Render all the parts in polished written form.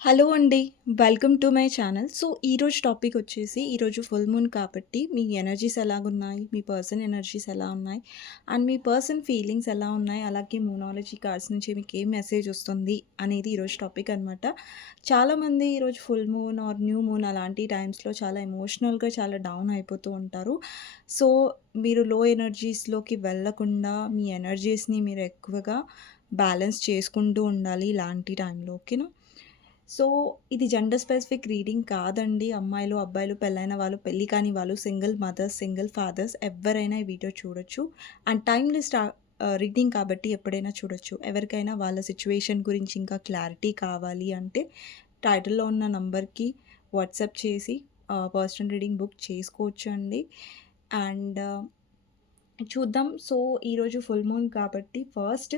Hello అండి. Welcome to my channel. So, ఈరోజు topic వచ్చేసి ఈరోజు ఫుల్ మూన్ కాబట్టి మీ ఎనర్జీస్ ఎలాగున్నాయి? మీ పర్సన్ ఎనర్జీస్ ఎలా ఉన్నాయి? అండ్ మీ పర్సన్ ఫీలింగ్స్ ఎలా ఉన్నాయి? అలాగే మూనాలజీ కార్డ్స్ నుంచి మీకు ఏం మెసేజ్ వస్తుంది అనేది ఈరోజు టాపిక్ అనమాట. చాలామంది ఈరోజు full moon or new moon అలాంటి టైమ్స్‌లో చాలా ఎమోషనల్‌గా చాలా డౌన్ అయిపోతూ ఉంటారు. సో, మీరు లో ఎనర్జీస్‌లోకి వెళ్ళకుండా మీ ఎనర్జీస్‌ని మీరు ఎక్కువగా బ్యాలెన్స్ చేసుకుంటూ ఉండాలి ఇలాంటి టైంలో. ఓకేనా? సో, ఇది జెండర్ స్పెసిఫిక్ రీడింగ్ కాదండి. అమ్మాయిలు, అబ్బాయిలు, పెళ్ళైన వాళ్ళు, పెళ్లి కాని వాళ్ళు, సింగిల్ మదర్స్, సింగిల్ ఫాదర్స్ ఎవ్వరైనా ఈ వీడియో చూడొచ్చు. అండ్ టైమ్‌లెస్ రీడింగ్ కాబట్టి ఎప్పుడైనా చూడొచ్చు. ఎవరికైనా వాళ్ళ సిట్యుయేషన్ గురించి ఇంకా క్లారిటీ కావాలి అంటే టైటిల్‌లో ఉన్న నంబర్‌కి వాట్సాప్ చేసి పర్సనల్ రీడింగ్ బుక్ చేసుకోవచ్చు అండి. అండ్ చూద్దాం. సో, ఈరోజు ఫుల్ మూన్ కాబట్టి ఫస్ట్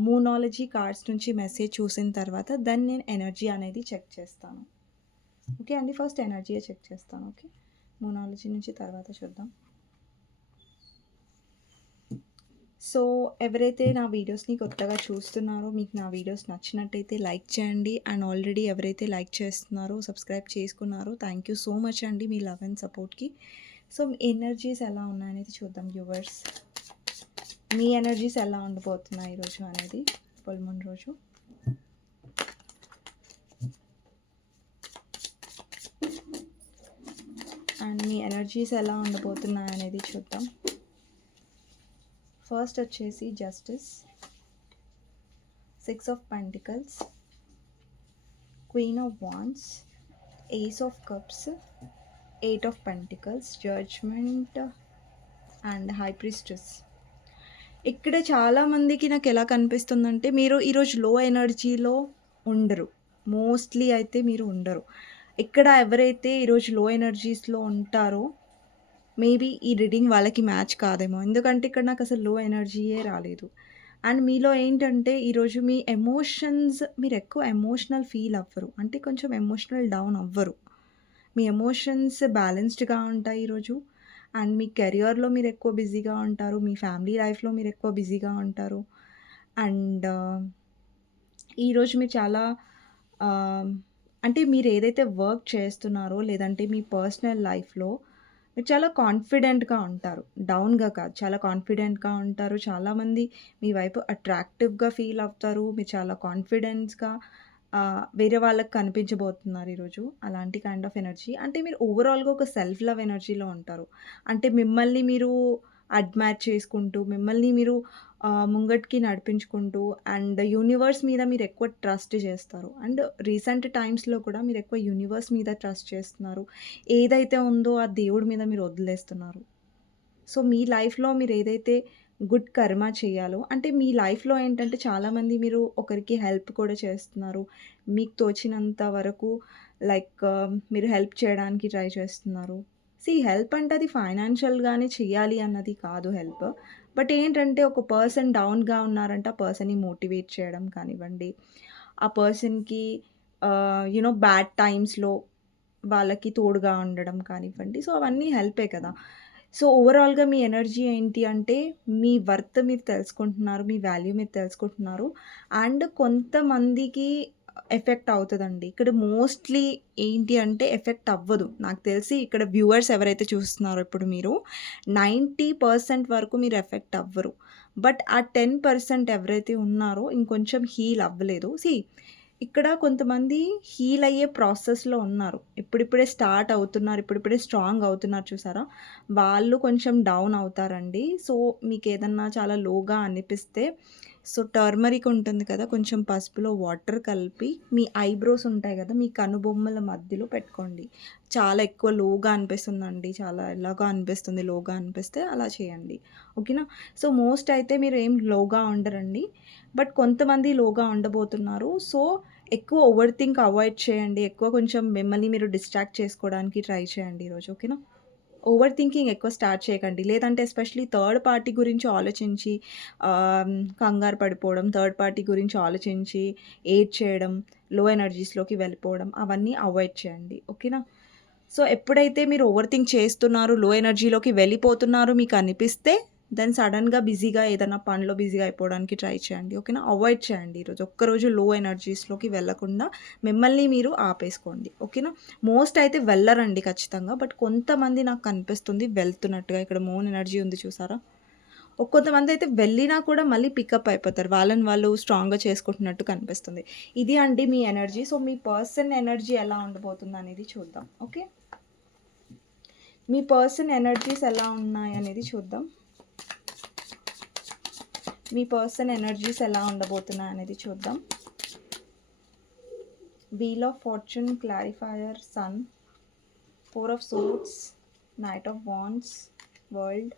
మూనాలజీ కార్డ్స్ నుంచి మెసేజ్ చూసిన తర్వాత దెన్ నేను ఎనర్జీ అనేది చెక్ చేస్తాను. ఓకే అండి. ఫస్ట్ ఎనర్జీయే చెక్ చేస్తాను. ఓకే. మూనాలజీ నుంచి తర్వాత చూద్దాం. సో, ఎవరైతే నా వీడియోస్‌ని కొత్తగా చూస్తున్నారో, మీకు నా వీడియోస్ నచ్చినట్టయితే లైక్ చేయండి. అండ్ ఆల్రెడీ ఎవరైతే లైక్ చేస్తున్నారో, సబ్స్క్రైబ్ చేసుకున్నారో థ్యాంక్ యూ సో మచ్ అండి మీ లవ్ అండ్ సపోర్ట్‌కి. సో, ఎనర్జీస్ ఎలా ఉన్నాయనేది చూద్దాం వ్యూవర్స్. మీ ఎనర్జీస్ ఎలా ఉండబోతున్నాయి ఈరోజు అనేది ఫుల్ మూన్ రోజు. అండ్ మీ ఎనర్జీస్ ఎలా ఉండబోతున్నాయి అనేది చూద్దాం. ఫస్ట్ వచ్చేసి justice, 6 of pentacles, queen of wands, ace of cups, 8 of pentacles, judgment and high priestess. ఇక్కడ చాలామందికి నాకు ఎలా కనిపిస్తుందంటే మీరు ఈరోజు లో ఎనర్జీలో ఉండరు. మోస్ట్‌లీ అయితే మీరు ఉండరు. ఇక్కడ ఎవరైతే ఈరోజు లో ఎనర్జీస్‌లో ఉంటారో మేబీ ఈ రీడింగ్ వాళ్ళకి మ్యాచ్ కాదేమో. ఎందుకంటే ఇక్కడ నాకసలు లో ఎనర్జీయే రాలేదు. అండ్ మీలో ఏంటంటే ఈరోజు మీ ఎమోషన్స్ మీరెక్కువ ఎమోషనల్ ఫీల్ అవ్వరు. అంటే కొంచెం ఎమోషనల్ డౌన్ అవ్వరు. మీ ఎమోషన్స్ బ్యాలెన్స్డ్‌గా ఉంటాయి ఈరోజు. అండ్ మీ కెరియర్‌లో మీరెక్కువ బిజీగా ఉంటారు. మీ ఫ్యామిలీ లైఫ్‌లో మీరెక్కువ బిజీగా ఉంటారు. అండ్ ఈరోజు మీరు చాలా ఆహ్, అంటే మీరేదైతే వర్క్ చేస్తున్నారో లేదంటే మీ పర్సనల్ లైఫ్‌లో మీరు చాలా కాన్ఫిడెంట్‌గా ఉంటారు. డౌన్‌గా కాదు. చాలా కాన్ఫిడెంట్‌గా ఉంటారు. చాలామంది మీ వైపు అట్రాక్టివ్‌గా ఫీల్ అవుతారు. మీరు చాలా కాన్ఫిడెన్స్‌గా వేరే వాళ్ళకి కనిపించబోతున్నారు ఈరోజు. అలాంటి కైండ్ ఆఫ్ ఎనర్జీ. అంటే మీరు ఓవరాల్‌గా ఒక సెల్ఫ్ లవ్ ఎనర్జీలో ఉంటారు. అంటే మిమ్మల్ని మీరు అడ్మైర్ చేసుకుంటూ, మిమ్మల్ని మీరు ముంగటికి నడిపించుకుంటూ అండ్ యూనివర్స్ మీద మీరెక్కువ ట్రస్ట్ చేస్తారు. అండ్ రీసెంట్ టైమ్స్‌లో కూడా మీరెక్కువ యూనివర్స్ మీద ట్రస్ట్ చేస్తున్నారు. ఏదైతే ఉందో ఆ దేవుడి మీద మీరు వదిలేస్తున్నారు. సో, మీ లైఫ్‌లో మీరేదైతే గుడ్ కర్మ చేయాలో అంటే మీ లైఫ్‌లో ఏంటంటే చాలామంది మీరు ఒకరికి హెల్ప్ కూడా చేస్తున్నారు. మీకు తోచినంత వరకు లైక్ మీరు హెల్ప్ చేయడానికి ట్రై చేస్తున్నారు. హెల్ప్ అంటే అది ఫైనాన్షియల్‌గానే చేయాలి అన్నది కాదు హెల్ప్. బట్ ఏంటంటే ఒక పర్సన్ డౌన్‌గా ఉన్నారంటే ఆ పర్సన్‌ని మోటివేట్ చేయడం కానివ్వండి, ఆ పర్సన్‌కి బ్యాడ్ టైమ్స్‌లో వాళ్ళకి తోడుగా ఉండడం కానివ్వండి. సో, అవన్నీ హెల్పే కదా! సో, ఓవరాల్‌గా మీ ఎనర్జీ ఏంటి అంటే, మీ వర్త్ మీరు తెలుసుకుంటున్నారు. మీ వాల్యూ మీరు తెలుసుకుంటున్నారు. అండ్ కొంతమందికి ఎఫెక్ట్ అవుతదండి. ఇక్కడ మోస్ట్‌లీ ఏంటి అంటే ఎఫెక్ట్ అవ్వదు. నాకు తెలిసి ఇక్కడ వ్యూవర్స్ ఎవరైతే చూస్తున్నారో ఇప్పుడు మీరు 90% వరకు మీరు ఎఫెక్ట్ అవ్వరు. బట్ ఆ 10% ఎవరైతే ఉన్నారో ఇంకొంచెం హీల్ అవ్వలేదు. ఇక్కడ కొంతమంది హీల్ అయ్యే ప్రాసెస్‌లో ఉన్నారు. ఇప్పుడిప్పుడే స్టార్ట్ అవుతున్నారు. ఇప్పుడిప్పుడే స్ట్రాంగ్ అవుతున్నారు చూసారా? వాళ్ళు కొంచెం డౌన్ అవుతారండి. సో, మీకేదన్నా చాలా లోగా అనిపిస్తే టర్మరిక్ ఉంటుంది కదా! కొంచెం పసుపులో వాటర్ కలిపి మీ ఐబ్రోస్ ఉంటాయి గదా! మీ కనుబొమ్మల మధ్యలో పెట్టుకోండి. చాలా ఎక్కువ లోగా అనిపిస్తుందండి. చాలా ఎలాగో అనిపిస్తుంది లోగా అనిపిస్తే అలా చేయండి. ఓకేనా? సో, మోస్ట్ అయితే మీరు ఏం లోగా ఉండరండి. బట్ కొంతమంది లోగా ఉండబోతున్నారు. సో, ఎక్కువ ఓవర్ థింక్ అవాయిడ్ చేయండి. ఎక్కువ కొంచెం మిమ్మల్ని మీరు డిస్ట్రాక్ట్ చేసుకోవడానికి ట్రై చేయండి ఈరోజు. ఓకేనా? ఓవర్ థింకింగ్ ఎక్కువ స్టార్ట్ చేయకండి. లేదంటే ఎస్పెషల్లీ థర్డ్ పార్టీ గురించి ఆలోచించి కంగారు పడిపోవడం, థర్డ్ పార్టీ గురించి ఆలోచించి ఏడ్చేయడం, లో ఎనర్జీస్‌లోకి వెళ్ళిపోవడం అవన్నీ అవాయిడ్ చేయండి. ఓకేనా? సో, ఎప్పుడైతే మీరు ఓవర్ థింక్ చేస్తున్నారు, లో ఎనర్జీలోకి వెళ్ళిపోతున్నారు మీకనిపిస్తే దెన్ సడన్‌గా బిజీగా ఏదైనా పనిలో బిజీగా అయిపోవడానికి ట్రై చేయండి. ఓకేనా? అవాయిడ్ చేయండి ఈరోజు. ఒక్కరోజు లో ఎనర్జీస్‌లోకి వెళ్ళకుండా మిమ్మల్ని మీరు ఆపేసుకోండి. ఓకేనా? మోస్ట్ అయితే వెళ్ళరండి ఖచ్చితంగా. బట్ కొంతమంది నాకు కనిపిస్తుంది వెళ్తున్నట్టుగా. ఇక్కడ మూన్ ఎనర్జీ ఉంది చూసారా? కొంతమందయితే వెళ్ళినా కూడా మళ్ళీ పికప్ అయిపోతారు. వాళ్ళని వాళ్ళు స్ట్రాంగ్‌గా చేసుకుంటున్నట్టు కనిపిస్తుంది. ఇది అండి మీ ఎనర్జీ. సో, మీ పర్సన్ ఎనర్జీ ఎలా ఉండబోతుందనేది చూద్దాం. ఓకే. మీ పర్సన్ ఎనర్జీస్ ఎలా ఉన్నాయనేది చూద్దాం. మీ పర్సన్ ఎనర్జీస్ ఎలా ఉండబోతున్నాయనేది చూద్దాం. Wheel of fortune, clarifier, sun, 4 of swords, knight of wands, world,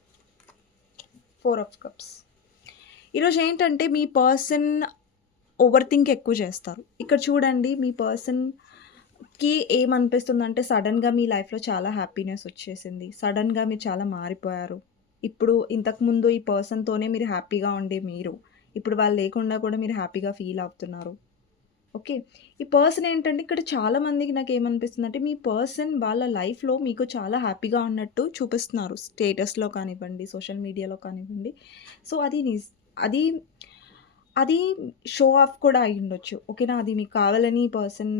4 of cups. ఈరోజు ఏంటంటే మీ పర్సన్ ఓవర్ థింక్ ఎక్కువ చేస్తారు. ఇక్కడ చూడండి మీ పర్సన్‌కి ఏమనిపిస్తుందంటే సడెన్‌గా మీ లైఫ్‌లో చాలా హ్యాపీనెస్ వచ్చేసింది. సడెన్‌గా మీరు చాలా మారిపోయారు. ఇప్పుడు ఇంతకుముందు ఈ పర్సన్‌తోనే మీరు హ్యాపీగా ఉండే మీరు, ఇప్పుడు వాళ్ళు లేకుండా కూడా మీరు హ్యాపీగా ఫీల్ అవుతున్నారు. ఓకే. ఈ పర్సన్ ఏంటంటే ఇక్కడ చాలా మందికి నాకేమనిపిస్తుందంటే మీ పర్సన్ వాళ్ళ లైఫ్‌లో మీకు చాలా హ్యాపీగా ఉన్నట్టు చూపిస్తున్నారు. స్టేటస్‌లో కానివ్వండి, సోషల్ మీడియాలో కానివ్వండి. సో, అది అది షో ఆఫ్ కూడా అయ్యుండొచ్చు. ఓకేనా? అది మీకు కావాలని ఈ పర్సన్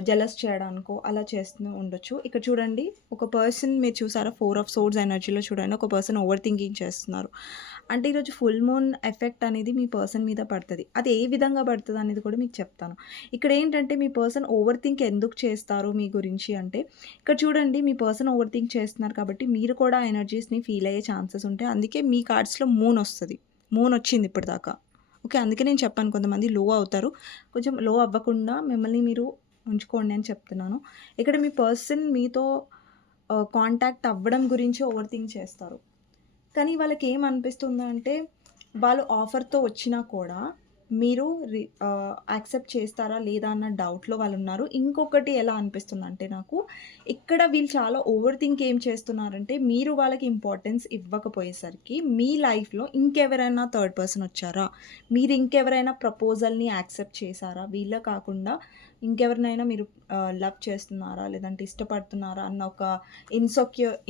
జెలస్ చేయడానికో అలా చేస్తూ ఉండొచ్చు. ఇక్కడ చూడండి ఒక పర్సన్ మీరు చూసారా 4 ఆఫ్ సోర్డ్స్ ఎనర్జీలో చూడండి ఒక పర్సన్ ఓవర్ థింకింగ్ చేస్తున్నారు. అంటే ఈరోజు ఫుల్ మూన్ ఎఫెక్ట్ అనేది మీ పర్సన్ మీద పడతది. అది ఏ విధంగా పడతదనేది కూడా మీకు చెప్తాను. ఇక్కడేంటంటే మీ పర్సన్ ఓవర్ థింక్ ఎందుకు చేస్తారు మీ గురించి అంటే, ఇక్కడ చూడండి మీ పర్సన్ ఓవర్ థింక్ చేస్తున్నారు కాబట్టి మీరు కూడా ఆ ఎనర్జీస్‌ని ఫీల్ అయ్యే ఛాన్సెస్ ఉంటాయి. అందుకే మీ కార్డ్స్‌లో మూన్ ఒస్తది. మూన్ ఒచ్చింది ఇప్పటిదాకా. ఓకే. అందుకే నేను చెప్పాను కొంతమంది లో అవుతారు. కొంచెం లో అవ్వకుండా మిమ్మల్ని మీరు ఉంచుకోండి అని చెప్తున్నాను. ఇక్కడ మీ పర్సన్ మీతో కాంటాక్ట్ అవ్వడం గురించి ఓవర్ థింక్ చేస్తారు. కానీ వాళ్ళకేమనిపిస్తుందంటే, వాళ్ళు ఆఫర్‌తో వచ్చినా కూడా మీరు యాక్సెప్ట్ చేస్తారా లేదా అన్న డౌట్‌లో వాళ్ళున్నారు. ఇంకొకటి ఎలా అనిపిస్తుందంటే నాకు, ఇక్కడ వీళ్ళు చాలా ఓవర్ థింక్ ఏం చేస్తున్నారంటే, మీరు వాళ్ళకి ఇంపార్టెన్స్ ఇవ్వకపోయేసరికి, మీ లైఫ్‌లో ఇంకెవరైనా థర్డ్ పర్సన్ వచ్చారా? మీరు ఇంకెవరైనా ప్రపోజల్‌ని యాక్సెప్ట్ చేశారా? వీళ్ళ కాకుండా ఇంకెవరినైనా మీరు లవ్ చేస్తున్నారా? లేదంటే ఇష్టపడుతున్నారా? అన్న ఒక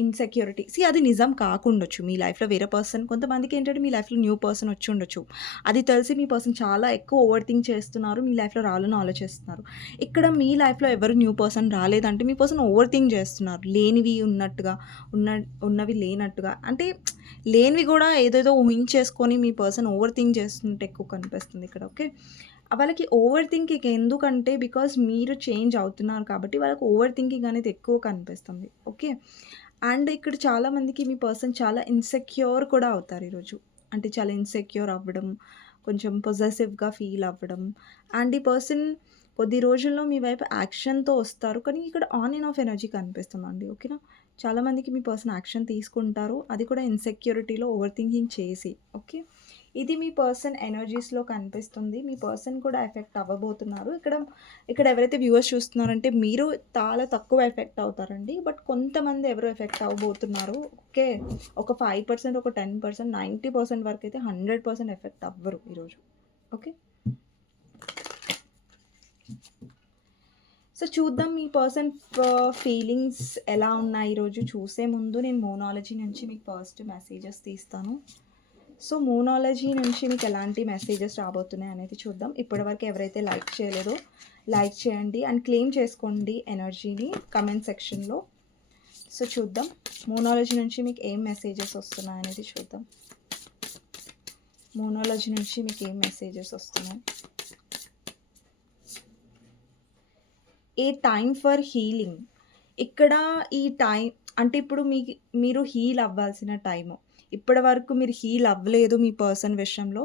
ఇన్‌సెక్యూరిటీ. అది నిజం కాకుండొచ్చు. మీ లైఫ్‌లో వేరే పర్సన్ కొంతమందికేంటంటే మీ లైఫ్‌లో న్యూ పర్సన్ వచ్చుండొచ్చు. అది తెలిసి మీ పర్సన్ చాలా ఎక్కువ ఓవర్ థింక్ చేస్తున్నారు. మీ లైఫ్‌లో రావాలని ఆలోచిస్తున్నారు. ఇక్కడ మీ లైఫ్‌లో ఎవరు న్యూ పర్సన్ రాలేదంటే మీ పర్సన్ ఓవర్ థింక్ చేస్తున్నారు. లేనివి ఉన్నట్టుగా, ఉన్న ఉన్నవి లేనట్టుగా. అంటే లేనివి గూడా ఏదేదో ఊహించేసుకొని మీ పర్సన్ ఓవర్ థింక్ చేస్తున్నట్టు ఎక్కువ కనిపిస్తుంది ఇక్కడ. ఓకే. వాళ్ళకి ఓవర్ థింకింగ్ ఎందుకంటే బికాజ్ మీరు చేంజ్ అవుతున్నారు కాబట్టి వాళ్ళకి ఓవర్ థింకింగ్ అనేది ఎక్కువ కనిపిస్తుంది. ఓకే. అండ్ ఇక్కడ చాలామందికి మీ పర్సన్ చాలా ఇన్‌సెక్యూర్ కూడా అవుతారు ఈరోజు. అంటే చాలా ఇన్‌సెక్యూర్ అవ్వడం, కొంచెం పొసెసివ్‌గా ఫీల్ అవ్వడం. అండ్ ఈ పర్సన్ కొద్ది రోజుల్లో మీ వైపు యాక్షన్‌తో వస్తారు. కానీ ఇక్కడ ఆన్ అండ్ ఆఫ్ ఎనర్జీ కనిపిస్తుందండి. ఓకేనా? చాలామందికి మీ పర్సన్ యాక్షన్ తీసుకుంటారు. అది కూడా ఇన్‌సెక్యూరిటీలో ఓవర్ థింకింగ్ చేసి. ఓకే. ఇది మీ పర్సన్ ఎనర్జీస్‌లో కనిపిస్తుంది. మీ పర్సన్ కూడా ఎఫెక్ట్ అవ్వబోతున్నారు. ఇక్కడ ఎవరైతే వ్యూవర్స్ చూస్తున్నారంటే మీరు చాలా తక్కువ ఎఫెక్ట్ అవుతారండి. బట్ కొంతమంది ఎవరు ఎఫెక్ట్ అవ్వబోతున్నారు. ఓకే. ఒక 5%, ఒక 10%, 90% వరకైతే 100% ఎఫెక్ట్ అవ్వరు ఈరోజు. ఓకే. సో, చూద్దాం మీ పర్సన్ ఫీలింగ్స్ ఎలా ఉన్నాయి ఈరోజు. చూసే ముందు నేను మోనాలజీ నుంచి మీకు ఫస్ట్ మెసేజెస్ తీస్తాను. సో, మోనాలజీ నుంచి మీకు ఎలాంటి మెసేజెస్ రాబోతున్నాయి అనేది చూద్దాం. ఇప్పటివరకు ఎవరైతే లైక్ చేయలేదో లైక్ చేయండి అండ్ క్లెయిమ్ చేసుకోండి ఎనర్జీని కమెంట్ సెక్షన్‌లో. సో, చూద్దాం మోనాలజీ నుంచి మీకు ఏం మెసేజెస్ వస్తున్నాయి అనేది చూద్దాం. మోనాలజీ నుంచి మీకు ఏం మెసేజెస్ వస్తున్నాయి. ఏ టైమ్ ఫర్ హీలింగ్. ఇక్కడ ఈ టైం అంటే ఇప్పుడు మీరు హీల్ అవ్వాల్సిన టైము. ఇప్పటి వరకు మీరు హీల్ అవ్వలేదు మీ పర్సన్ విషయంలో.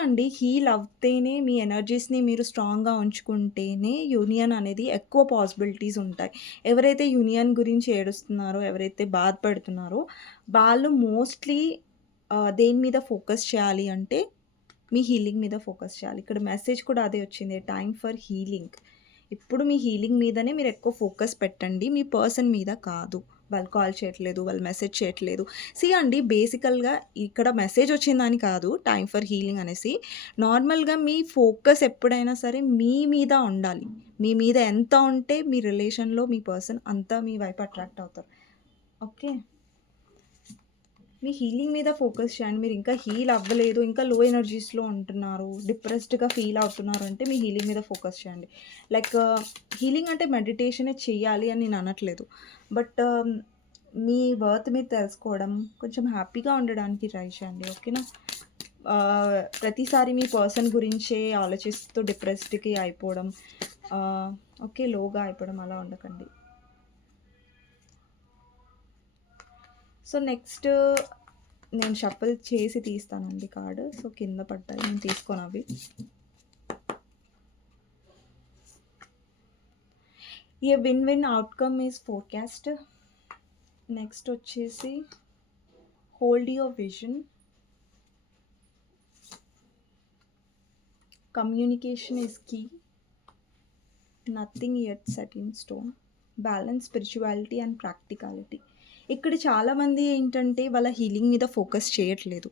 అండి హీల్ అవుతేనే మీ ఎనర్జీస్‌ని మీరు స్ట్రాంగ్‌గా ఉంచుకుంటేనే యూనియన్ అనేది ఎక్కువ పాసిబిలిటీస్ ఉంటాయి. ఎవరైతే యూనియన్ గురించి ఏడుస్తున్నారో, ఎవరైతే బాధపడుతున్నారో వాళ్ళు మోస్ట్‌లీ దేని మీద ఫోకస్ చేయాలి అంటే మీ హీలింగ్ మీద ఫోకస్ చేయాలి. ఇక్కడ మెసేజ్ కూడా అదే వచ్చింది. Time for healing. ఇప్పుడు మీ హీలింగ్ మీదనే మీరు ఎక్కువ ఫోకస్ పెట్టండి. మీ పర్సన్ మీద కాదు. వాళ్ళు కాల్ చేయట్లేదు, వాళ్ళు మెసేజ్ చేయట్లేదు. అండి బేసికల్‌గా ఇక్కడ మెసేజ్ వచ్చిందని కాదు టైమ్ ఫర్ హీలింగ్ అనేసి. నార్మల్‌గా మీ ఫోకస్ ఎప్పుడైనా సరే మీ మీద ఉండాలి. మీ మీద ఎంత ఉంటే మీ రిలేషన్‌లో మీ పర్సన్ అంతా మీ వైపు అట్రాక్ట్ అవుతారు. ఓకే. మీ హీలింగ్ మీద ఫోకస్ చేయండి. మీరు ఇంకా హీల్ అవ్వలేదు, ఇంకా లో ఎనర్జీస్‌లో ఉంటున్నారు, డిప్రెస్డ్‌గా ఫీల్ అవుతున్నారు అంటే మీ హీలింగ్ మీద ఫోకస్ చేయండి. లైక్ హీలింగ్ అంటే మెడిటేషనే చెయ్యాలి అని నేను అనట్లేదు. బట్ మీ వర్త్ మీరు తెలుసుకోవడం, కొంచెం హ్యాపీగా ఉండడానికి ట్రై చేయండి. ఓకేనా? ప్రతిసారి మీ పర్సన్ గురించే ఆలోచిస్తూ డిప్రెస్డ్‌కి అయిపోవడం, ఓకే, లోగా అయిపోవడం అలా ఉండకండి. సో, నెక్స్ట్ నేను షఫుల్ చేసి తీస్తానండి కార్డ్. సో, కింద పడ్డాయి. నేను తీసుకోను అవి. A win win outcome is forecast. Next వచ్చేసి hold your vision. Communication is key. Nothing yet set in stone. Balance spirituality and practicality. ఇక్కడ చాలామంది ఏంటంటే వాళ్ళ హీలింగ్ మీద ఫోకస్ చేయట్లేదు.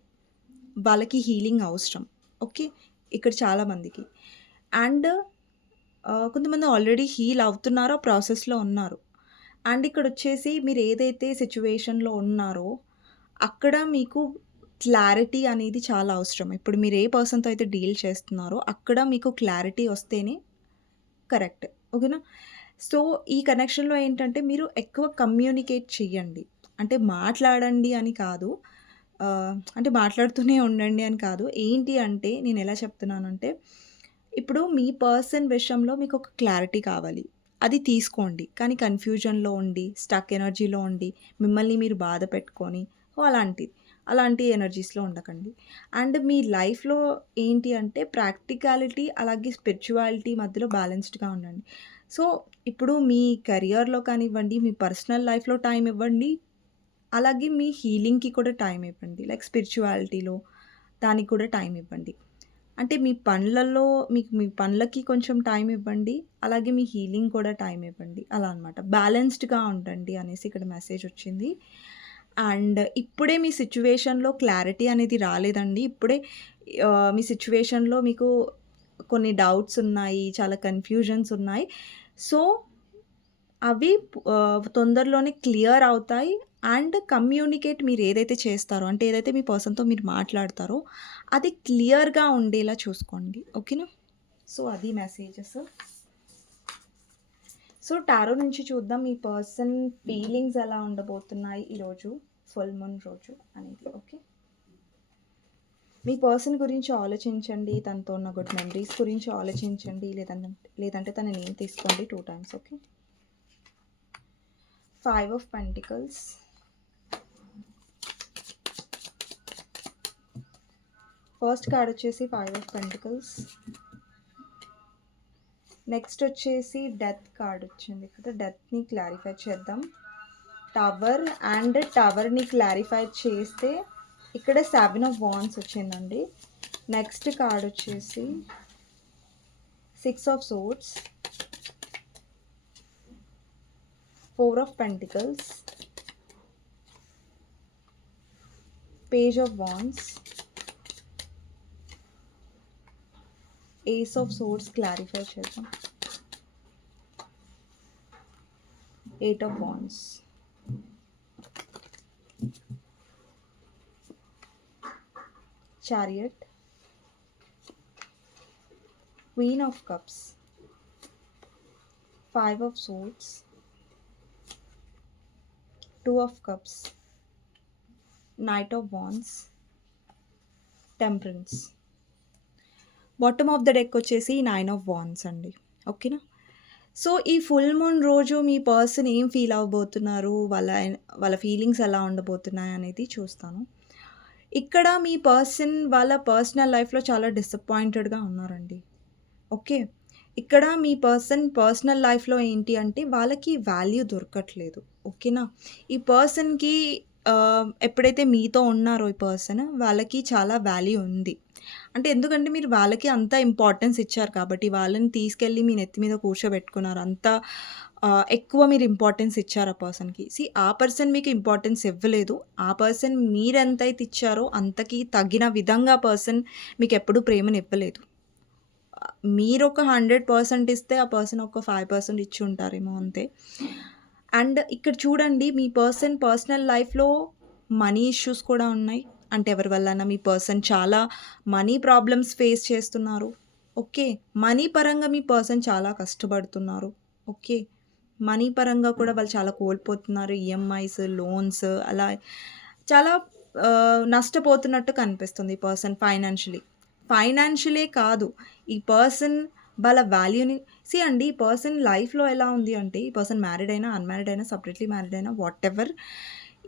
వాళ్ళకి హీలింగ్ అవసరం. ఓకే. ఇక్కడ చాలామందికి. అండ్ కొంతమంది ఆల్రెడీ హీల్ అవుతున్నారో, ప్రాసెస్‌లో ఉన్నారు. అండ్ ఇక్కడొచ్చేసి మీరు ఏదైతే సిట్యుయేషన్‌లో ఉన్నారో, అక్కడ మీకు క్లారిటీ అనేది చాలా అవసరం. ఇప్పుడు మీరు ఏ పర్సన్‌తో అయితే డీల్ చేస్తున్నారో, అక్కడ మీకు క్లారిటీ వస్తేనే కరెక్ట్. ఓకేనా? సో, ఈ కనెక్షన్‌లో ఏంటంటే మీరు ఎక్కువ కమ్యూనికేట్ చెయ్యండి. అంటే మాట్లాడండి అని కాదు. అంటే మాట్లాడుతూనే ఉండండి అని కాదు. ఏంటి అంటే నేనెలా చెప్తున్నానంటే, ఇప్పుడు మీ పర్సన్ విషయంలో మీకొక క్లారిటీ కావాలి. అది తీసుకోండి. కానీ కన్‌ఫ్యూజన్‌లో ఉండి, స్టక్ ఎనర్జీలో ఉండి, మిమ్మల్ని మీరు బాధ పెట్టుకొని అలాంటి ఎనర్జీస్‌లో ఉండకండి. అండ్ మీ లైఫ్‌లో ఏంటి అంటే ప్రాక్టికాలిటీ అలాగే స్పిరిచువాలిటీ మధ్యలో బ్యాలెన్స్డ్‌గా ఉండండి. సో, ఇప్పుడు మీ కెరియర్‌లో కానివ్వండి, మీ పర్సనల్ లైఫ్‌లో టైం ఇవ్వండి. అలాగే మీ హీలింగ్‌కి కూడా టైం ఇవ్వండి. లైక్ స్పిరిచువాలిటీలో దానికి కూడా టైం ఇవ్వండి. అంటే మీ పనులలో మీకు మీ పనులకి కొంచెం టైం ఇవ్వండి. అలాగే మీ హీలింగ్ కూడా టైం ఇవ్వండి. అలా అనమాట. బ్యాలెన్స్డ్‌గా ఉండండి అనేసి ఇక్కడ మెసేజ్ వచ్చింది. అండ్ ఇప్పుడే మీ సిట్యుయేషన్‌లో క్లారిటీ అనేది రాలేదండి. ఇప్పుడే మీ సిట్యుయేషన్‌లో మీకు కొన్ని డౌట్స్ ఉన్నాయి. చాలా కన్‌ఫ్యూజన్స్ ఉన్నాయి. సో, అవి తొందరలోనే క్లియర్ అవుతాయి. అండ్ కమ్యూనికేట్ మీరు ఏదైతే చేస్తారో, అంటే ఏదైతే మీ పర్సన్‌తో మీరు మాట్లాడతారో, అది క్లియర్‌గా ఉండేలా చూసుకోండి. ఓకేనా? సో, అది మెసేజెస్. సో, టారో నుంచి చూద్దాం మీ పర్సన్ ఫీలింగ్స్ ఎలా ఉండబోతున్నాయి ఈరోజు ఫుల్ మూన్ రోజు అనేది. ఓకే. మీ పర్సన్ గురించి ఆలోచించండి. తనతో ఉన్న గుడ్ మెమరీస్ గురించి ఆలోచించండి. లేదంటే తన నేమ్ తీసుకోండి 2 times. Okay. 5 of pentacles. First card వచ్చేసి 5 ఆఫ్ పెంటికల్స్. నెక్స్ట్ వచ్చేసి డెత్ కార్డ్ వచ్చింది కదా. డెత్ని క్లారిఫై చేద్దాం. టవర్ అండ్ టవర్ని క్లారిఫై చేస్తే ఇక్కడ 7 ఆఫ్ వాండ్స్ వచ్చిందండి. నెక్స్ట్ కార్డ్ వచ్చేసి 6 of swords, 4 of pentacles, page of wands, ace of swords clarify చేద్దాం, 8 of wands, chariot, queen of cups, 5 of swords, 2 of cups, knight of wands, temperance. Bottom of the deck వచ్చేసి 9 of wands అండి. ఓకేనా? So, ఈ full moon రోజు మీ person ఏం feel అవ్వబోతున్నారు, వాళ్ళ feelings ఎలా ఉండబోతున్నాయి అనేది చూస్తాను. ఇక్కడ మీ పర్సన్ వాళ్ళ పర్సనల్ లైఫ్‌లో చాలా డిసప్పాయింటెడ్‌గా ఉన్నారండి. ఓకే. ఇక్కడ మీ పర్సనల్ లైఫ్‌లో ఏంటి అంటే వాళ్ళకి వాల్యూ దొరకట్లేదు. ఓకేనా? ఈ పర్సన్‌కి ఎప్పుడైతే మీతో ఉన్నారో ఈ పర్సన్ వాళ్ళకి చాలా వాల్యూ ఉంది. అంటే ఎందుకంటే మీరు వాళ్ళకి అంత ఇంపార్టెన్స్ ఇచ్చారు కాబట్టి, వాళ్ళని తీసుకెళ్ళి మీ నెత్తి మీద కూర్చోబెట్టుకున్నారు. అంత ఎక్కువ మీరు ఇంపార్టెన్స్ ఇచ్చారు ఆ పర్సన్‌కి. ఆ పర్సన్ మీకు ఇంపార్టెన్స్ ఇవ్వలేదు. ఆ పర్సన్ మీరెంతైతే ఇచ్చారో అంతకి తగిన విధంగా ఆ పర్సన్ మీకెప్పుడు ప్రేమనివ్వలేదు. మీరొక 100% ఇస్తే ఆ పర్సన్ ఒక 5% ఇచ్చి ఉంటారేమో అంతే. అండ్ ఇక్కడ చూడండి మీ పర్సనల్ లైఫ్‌లో మనీ ఇష్యూస్ కూడా ఉన్నాయి. అంటే ఎవరి వల్లైనా మీ పర్సన్ చాలా మనీ ప్రాబ్లమ్స్ ఫేస్ చేస్తున్నారు. ఓకే. మనీ పరంగా మీ పర్సన్ చాలా కష్టపడుతున్నారు. ఓకే. మనీ పరంగా కూడా వాళ్ళు చాలా కోల్పోతున్నారు. ఈఎంఐస్, లోన్స్ అలా చాలా నష్టపోతున్నట్టు కనిపిస్తుంది ఈ పర్సన్ ఫైనాన్షియలీ. ఫైనాన్షియలే కాదు, ఈ పర్సన్ వాళ్ళ వాల్యూని అండి, ఈ పర్సన్ లైఫ్‌లో ఎలా ఉంది అంటే, ఈ పర్సన్ మ్యారీడ్ అయినా, అన్‌మ్యారీడ్ అయినా, సెపరేట్‌లీ మ్యారీడ్ అయినా వాటెవర్,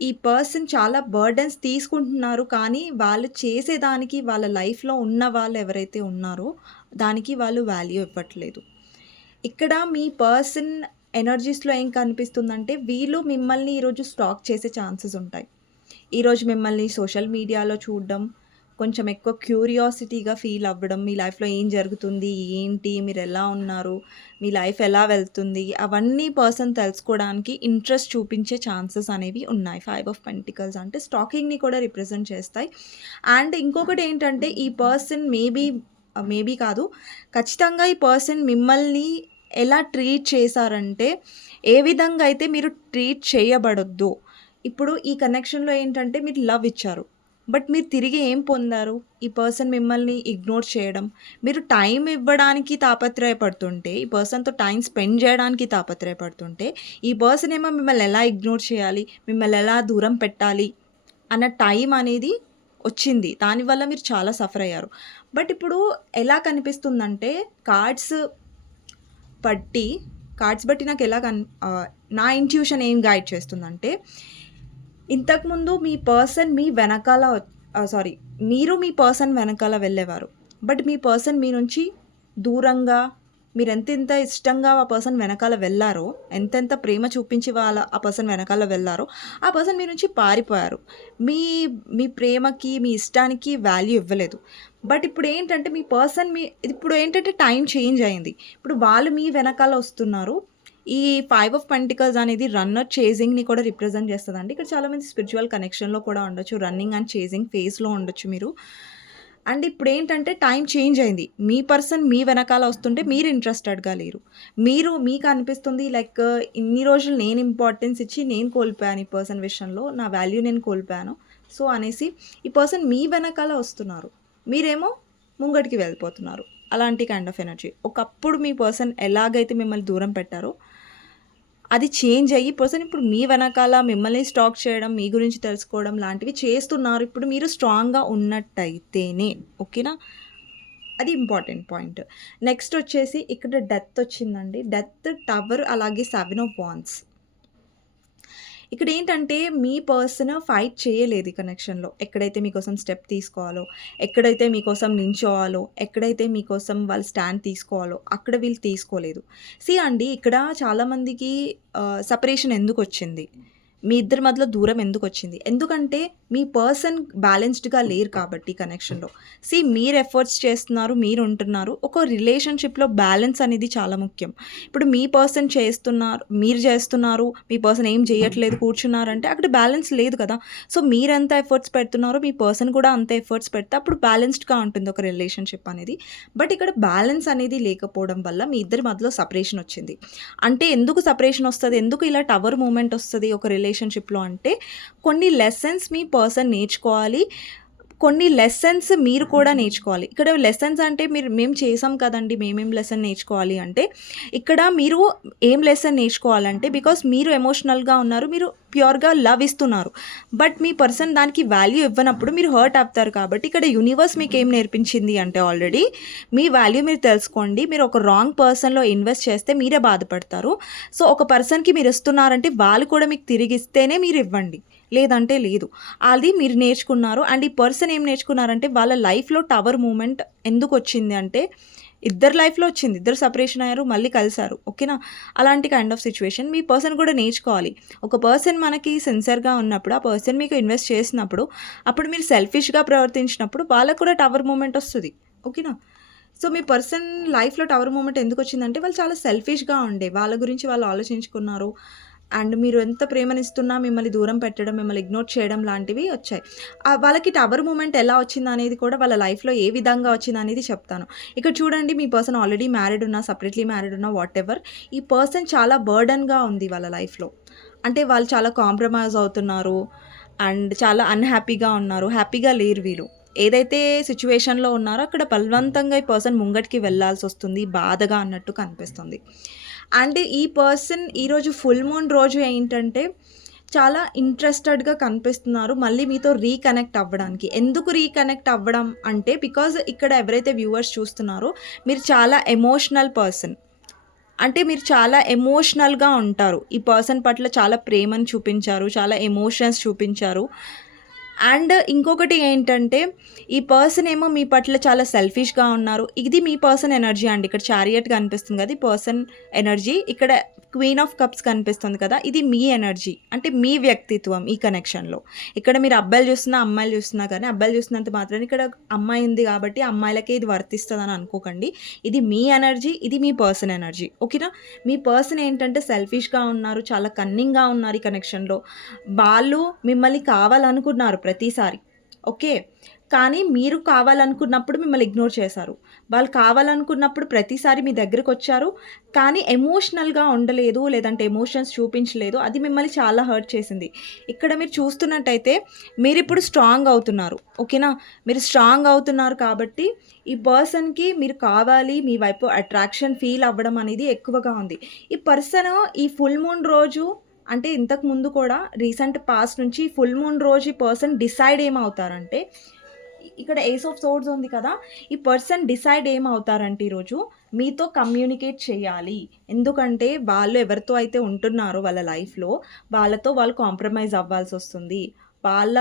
ఈ పర్సన్ చాలా బర్డెన్స్ తీసుకుంటున్నారు. కానీ వాళ్ళు చేసేదానికి వాళ్ళ లైఫ్‌లో ఉన్న వాళ్ళు ఎవరైతే ఉన్నారో, దానికి వాళ్ళు వాల్యూ ఇవ్వట్లేదు. ఇక్కడ మీ పర్సన్ ఎనర్జీస్‌లో ఏం కనిపిస్తుందంటే, వీళ్ళు మిమ్మల్ని ఈరోజు స్టాక్ చేసే ఛాన్సెస్ ఉంటాయి. ఈరోజు మిమ్మల్ని సోషల్ మీడియాలో చూడడం, కొంచెం ఎక్కువ క్యూరియాసిటీగా ఫీల్ అవ్వడం, మీ లైఫ్‌లో ఏం జరుగుతుంది? ఏంటి? మీరెలా ఉన్నారు? మీ లైఫ్ ఎలా వెళ్తుంది? అవన్నీ పర్సన్ తెలుసుకోవడానికి ఇంట్రెస్ట్ చూపించే ఛాన్సెస్ అనేవి ఉన్నాయి. 5 ఆఫ్ పెంటికల్స్ అంటే స్టాకింగ్‌ని కూడా రిప్రజెంట్ చేస్తాయి. అండ్ ఇంకొకటేంటంటే, ఈ పర్సన్ మేబీ కాదు, ఖచ్చితంగా ఈ పర్సన్ మిమ్మల్ని ఎలా ట్రీట్ చేశారంటే, ఏ విధంగా అయితే మీరు ట్రీట్ చేయబడొద్దో. ఇప్పుడు ఈ కనెక్షన్‌లో ఏంటంటే, మీరు లవ్ ఇచ్చారు. బట్ మీరు తిరిగి ఏం పొందారు? ఈ పర్సన్ మిమ్మల్ని ఇగ్నోర్ చేయడం. మీరు టైం ఇవ్వడానికి తాపత్రయపడుతుంటే, ఈ పర్సన్‌తో టైం స్పెండ్ చేయడానికి తాపత్రయపడుతుంటే, ఈ పర్సన్ ఏమో మిమ్మల్ని ఎలా ఇగ్నోర్ చేయాలి, మిమ్మల్ని ఎలా దూరం పెట్టాలి అన్న టైం అనేది వచ్చింది. దానివల్ల మీరు చాలా సఫర్ అయ్యారు. బట్ ఇప్పుడు ఎలా కనిపిస్తుందంటే, కార్డ్స్ బట్టి నాకు ఎలా నా ఇంట్యూషన్ ఏం గైడ్ చేస్తుందంటే, ఇంతకుముందు మీ పర్సన్ మీ వెనకాల మీరు మీ పర్సన్ వెనకాల వెళ్ళేవారు. బట్ మీ పర్సన్ మీ నుంచి దూరంగా, మీరెంతెంత ఇష్టంగా ఆ పర్సన్ వెనకాల వెళ్లారో, ఎంతెంత ప్రేమ చూపించి ఆ పర్సన్ వెనకాల వెళ్లారో, ఆ పర్సన్ మీ నుంచి పారిపోయారు. మీ ప్రేమకి, మీ ఇష్టానికి వాల్యూ ఇవ్వలేదు. బట్ ఇప్పుడు ఏంటంటే టైం చేంజ్ అయింది. ఇప్పుడు వాళ్ళు మీ వెనకాల వస్తున్నారు. ఈ 5 ఆఫ్ పెంటికల్స్ అనేది రన్నర్ చేజింగ్‌ని కూడా రిప్రజెంట్ చేస్తదండి. ఇక్కడ చాలామంది స్పిరిచువల్ కనెక్షన్‌లో కూడా ఉండొచ్చు. రన్నింగ్ అండ్ చేజింగ్ ఫేజ్‌లో ఉండొచ్చు మీరు. అండ్ ఇప్పుడేంటంటే టైం చేంజ్ అయింది. మీ పర్సన్ మీ వెనకాల వస్తుంటే మీరు ఇంట్రెస్టెడ్‌గా లేరు. మీకు అనిపిస్తుంది లైక్, ఇన్ని రోజులు నేను ఇంపార్టెన్స్ ఇచ్చి నేను కోల్పోయాను ఈ పర్సన్ విషయంలో. నా వాల్యూ నేను కోల్పోయాను. సో, అనేసి ఈ పర్సన్ మీ వెనకాల వస్తున్నారు. మీరేమో ముంగటికి వెళ్ళిపోతున్నారు. అలాంటి కైండ్ ఆఫ్ ఎనర్జీ. ఒకప్పుడు మీ పర్సన్ ఎలాగైతే మిమ్మల్ని దూరం పెట్టారో, అది చేంజ్ అయ్యి పర్సన్ ఇప్పుడు మీ వెనకాల మిమ్మల్ని స్టాక్ చేయడం, మీ గురించి తెలుసుకోవడం లాంటివి చేస్తున్నారు. ఇప్పుడు మీరు స్ట్రాంగ్‌గా ఉన్నట్టయితేనే. ఓకేనా? అది ఇంపార్టెంట్ పాయింట్. నెక్స్ట్ వచ్చేసి ఇక్కడ డెత్ వచ్చిందండి. డెత్, టవర్, అలాగే 7 ఆఫ్ వాండ్స్. ఇక్కడ ఏంటంటే, మీ పర్సన్ ఫైట్ చేయలేదు ఈ కనెక్షన్‌లో. ఎక్కడైతే మీకోసం స్టెప్ తీసుకోవాలో, ఎక్కడైతే మీకోసం నించోవాలో, ఎక్కడైతే మీకోసం వాళ్ళు స్టాండ్ తీసుకోవాలో, అక్కడ వీళ్ళు తీసుకోలేదు. అండి, ఇక్కడ చాలామందికి సెపరేషన్ ఎందుకొచ్చింది? మీ ఇద్దరి మధ్యలో దూరం ఎందుకొచ్చింది? ఎందుకంటే మీ పర్సన్ బ్యాలెన్స్డ్‌గా లేరు కాబట్టి కనెక్షన్‌లో. మీరు ఎఫర్ట్స్ చేస్తున్నారు, మీరు ఉంటున్నారు. ఒక రిలేషన్‌షిప్‌లో బ్యాలెన్స్ అనేది చాలా ముఖ్యం. ఇప్పుడు మీ పర్సన్ మీరు చేస్తున్నారు, మీ పర్సన్ ఏం చేయట్లేదు, కూర్చున్నారంటే అక్కడ బ్యాలెన్స్ లేదు కదా! సో, మీరెంత ఎఫర్ట్స్ పెడుతున్నారో మీ పర్సన్ కూడా అంతే ఎఫర్ట్స్ పెడితే అప్పుడు బ్యాలెన్స్డ్‌గా ఉంటుంది ఒక రిలేషన్‌షిప్ అనేది. బట్ ఇక్కడ బ్యాలెన్స్ అనేది లేకపోవడం వల్ల మీ ఇద్దరి మధ్యలో సెపరేషన్ వచ్చింది. అంటే ఎందుకు సెపరేషన్ వస్తది? ఎందుకు ఇలా టవర్ మూవ్‌మెంట్ వస్తది ఒక రిలేషన్‌షిప్‌లో అంటే, కొన్ని లెసన్స్ మీ పర్సన్ నేర్చుకోవాలి. కొన్ని లెసన్స్ మీరు కూడా నేర్చుకోవాలి. ఇక్కడ లెసన్స్ అంటే మేము చేసాం కదండీ! మేమేం లెసన్ నేర్చుకోవాలి అంటే, ఇక్కడ మీరు ఏం లెసన్ నేర్చుకోవాలంటే, బికాస్ మీరు ఎమోషనల్‌గా ఉన్నారు. మీరు ప్యూర్‌గా లవ్ ఇస్తున్నారు. బట్ మీ పర్సన్ దానికి వాల్యూ ఇవ్వనప్పుడు మీరు హర్ట్ అవుతారు కాబట్టి, ఇక్కడ యూనివర్స్ మీకేం నేర్పించింది అంటే, ఆల్రెడీ మీ వాల్యూ మీరు తెలుసుకోండి. మీరు ఒక రాంగ్ పర్సన్‌లో ఇన్వెస్ట్ చేస్తే మీరే బాధపడతారు. సో, ఒక పర్సన్‌కి మీరు ఇస్తున్నారంటే వాళ్ళు కూడా మీకు తిరిగిస్తేనే మీరు ఇవ్వండి. లేదంటే లేదు. అది మీరు నేర్చుకున్నారు. అండ్ ఈ పర్సన్ ఏం నేర్చుకున్నారంటే, వాళ్ళ లైఫ్‌లో టవర్ మూవ్‌మెంట్ ఎందుకొచ్చింది అంటే, ఇద్దరి లైఫ్‌లో వచ్చింది. ఇద్దరు సెపరేషన్ అయ్యారు, మళ్ళీ కలిసారు. ఓకేనా? అలాంటి kind of situation me person కూడా నేర్చుకోవాలి. ఒక పర్సన్ మనకి సిన్సియర్‌గా ఉన్నప్పుడు, ఆ పర్సన్ మీకు ఇన్వెస్ట్ చేసినప్పుడు, అప్పుడు మీరు సెల్ఫిష్‌గా ప్రవర్తించినప్పుడు వాళ్ళకి కూడా టవర్ మూవ్‌మెంట్ వస్తది. ఓకేనా? సో, మీ పర్సన్ లైఫ్‌లో టవర్ మూవ్‌మెంట్ ఎందుకొచ్చిందంటే, వాళ్ళు చాలా సెల్ఫిష్‌గా ఉండే. వాళ్ళ గురించి వాళ్ళు ఆలోచించుకున్నారు. అండ్ మీరు ఎంత ప్రేమనిస్తున్నా మిమ్మల్ని దూరం పెట్టడం, మిమ్మల్ని ఇగ్నోర్ చేయడం లాంటివి వచ్చాయి. వాళ్ళకి టవర్ మూవ్‌మెంట్ ఎలా వచ్చిందనేది కూడా, వాళ్ళ లైఫ్‌లో ఏ విధంగా వచ్చిందనేది చెప్తాను. ఇక్కడ చూడండి, మీ పర్సన్ ఆల్రెడీ మ్యారీడ్ ఉన్నా, సెపరేట్‌లీ మ్యారీడ్ ఉన్నా, వాటెవర్, ఈ పర్సన్ చాలా బర్డెన్‌గా ఉంది వాళ్ళ లైఫ్‌లో. అంటే వాళ్ళు చాలా కాంప్రమైజ్ అవుతున్నారు. అండ్ చాలా అన్‌హ్యాపీగా ఉన్నారు. హ్యాపీగా లేరు వీళ్ళు. ఏదైతే సిట్యుయేషన్‌లో ఉన్నారో అక్కడ బలవంతంగా ఈ పర్సన్ ముంగటికి వెళ్ళాల్సొస్తుంది. బాధగా అన్నట్టు కనిపిస్తుంది. అండ్ ఈ పర్సన్ ఈరోజు ఫుల్ మూన్ రోజు ఏంటంటే చాలా ఇంట్రెస్టెడ్‌గా కనిపిస్తున్నారు. మళ్ళీ మీతో రీకనెక్ట్ అవ్వడానికి. ఎందుకు రీకనెక్ట్ అవ్వడం అంటే బికాజ్ ఇక్కడ ఎవరైతే వ్యూవర్స్ చూస్తున్నారో మీరు చాలా ఎమోషనల్ పర్సన్. అంటే మీరు చాలా ఎమోషనల్‌గా ఉంటారు. ఈ పర్సన్ పట్ల చాలా ప్రేమను చూపించారు. చాలా ఎమోషన్స్ చూపించారు. అండ్ ఇంకొకటి ఏంటంటే, ఈ పర్సన్ ఏమో మీ పట్ల చాలా సెల్ఫిష్‌గా ఉన్నారు. ఇది మీ పర్సన్ ఎనర్జీ అండి. ఇక్కడ చారియట్ కనిపిస్తుంది కదా! ఈ పర్సన్ ఎనర్జీ. ఇక్కడ క్వీన్ ఆఫ్ కప్స్ కనిపిస్తుంది కదా! ఇది మీ ఎనర్జీ. అంటే మీ వ్యక్తిత్వం ఈ కనెక్షన్‌లో. ఇక్కడ మీరు అబ్బాయిలు చూస్తున్నా, అమ్మాయిలు చూస్తున్నా కానీ, అబ్బాయిలు చూస్తున్నంత మాత్రాన ఇక్కడ అమ్మాయి ఉంది కాబట్టి అమ్మాయిలకే ఇది వర్తిస్తదని అనుకోకండి. ఇది మీ ఎనర్జీ. ఇది మీ పర్సన్ ఎనర్జీ. ఓకేనా? మీ పర్సన్ ఏంటంటే సెల్ఫిష్‌గా ఉన్నారు. చాలా కన్నింగ్‌గా ఉన్నారు ఈ కనెక్షన్‌లో. వాళ్ళు మిమ్మల్ని కావాలనుకున్నారు ప్రతిసారి. ఓకే. కానీ మీరు కావాలనుకున్నప్పుడు మిమ్మల్ని ఇగ్నోర్ చేశారు. వాళ్ళు కావాలనుకున్నప్పుడు ప్రతిసారి మీ దగ్గరకొచ్చారు. కానీ ఎమోషనల్‌గా ఉండలేదు. లేదంటే ఎమోషన్స్ చూపించలేదు. అది మిమ్మల్ని చాలా హర్ట్ చేసింది. ఇక్కడ మీరు చూస్తున్నట్టయితే మీరిప్పుడు స్ట్రాంగ్ అవుతున్నారు. ఓకేనా? మీరు స్ట్రాంగ్ అవుతున్నారు కాబట్టి ఈ పర్సన్‌కి మీరు కావాలి. మీ వైపు అట్రాక్షన్ ఫీల్ అవ్వడం అనేది ఎక్కువగా ఉంది. ఈ పర్సన్ ఈ ఫుల్ మూన్ రోజు అంటే ఇంతకు ముందు కూడా రీసెంట్ పాస్ట్ నుంచి ఫుల్ మూన్ రోజు ఈ పర్సన్ డిసైడ్ ఏమవుతారంటే, ఇక్కడ ఏస్ ఆఫ్ సోర్డ్స్ ఉంది కదా! ఈ పర్సన్ డిసైడ్ ఏమవుతారంటే ఈరోజు మీతో కమ్యూనికేట్ చేయాలి. ఎందుకంటే వాళ్ళు ఎవరితో అయితే ఉంటున్నారో వాళ్ళ లైఫ్‌లో వాళ్ళతో వాళ్ళు కాంప్రమైజ్ అవ్వాల్సొస్తుంది. వాళ్ళ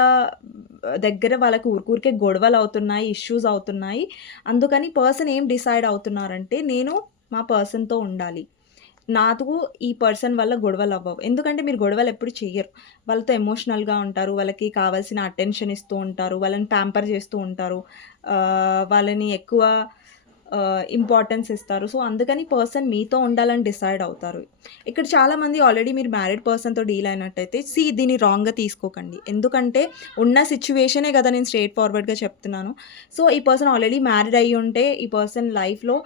దగ్గర వాళ్ళకి ఊరికే గొడవలవుతున్నాయి, ఇష్యూస్ అవుతున్నాయి. అందుకని పర్సన్ ఏం డిసైడ్ అవుతున్నారంటే నేను మా పర్సన్‌తో ఉండాలి. నాకు ఈ పర్సన్ వల్ల గొడవలవ్వవు. ఎందుకంటే మీరు గొడవలెప్పుడు చెయ్యరు. వాళ్ళతో ఎమోషనల్‌గా ఉంటారు. వాళ్ళకి కావాల్సిన అటెన్షన్ ఇస్తూ ఉంటారు. వాళ్ళని ప్యాంపర్ చేస్తూ ఉంటారు. వాళ్ళని ఎక్కువ ఇంపార్టెన్స్ ఇస్తారు. సో, అందుకని పర్సన్ మీతో ఉండాలని డిసైడ్ అవుతారు. ఇక్కడ చాలామంది ఆల్రెడీ మీరు మ్యారీడ్ పర్సన్‌తో డీల్ అయినట్టయితే దీన్ని రాంగ్‌గా తీసుకోకండి. ఎందుకంటే ఉన్న సిట్యుయేషనే కదా నేను స్ట్రెయిట్ ఫార్వర్డ్‌గా చెప్తున్నాను. సో, ఈ పర్సన్ ఆల్రెడీ మ్యారీడ్ అయ్యుంటే ఈ పర్సన్ లైఫ్‌లో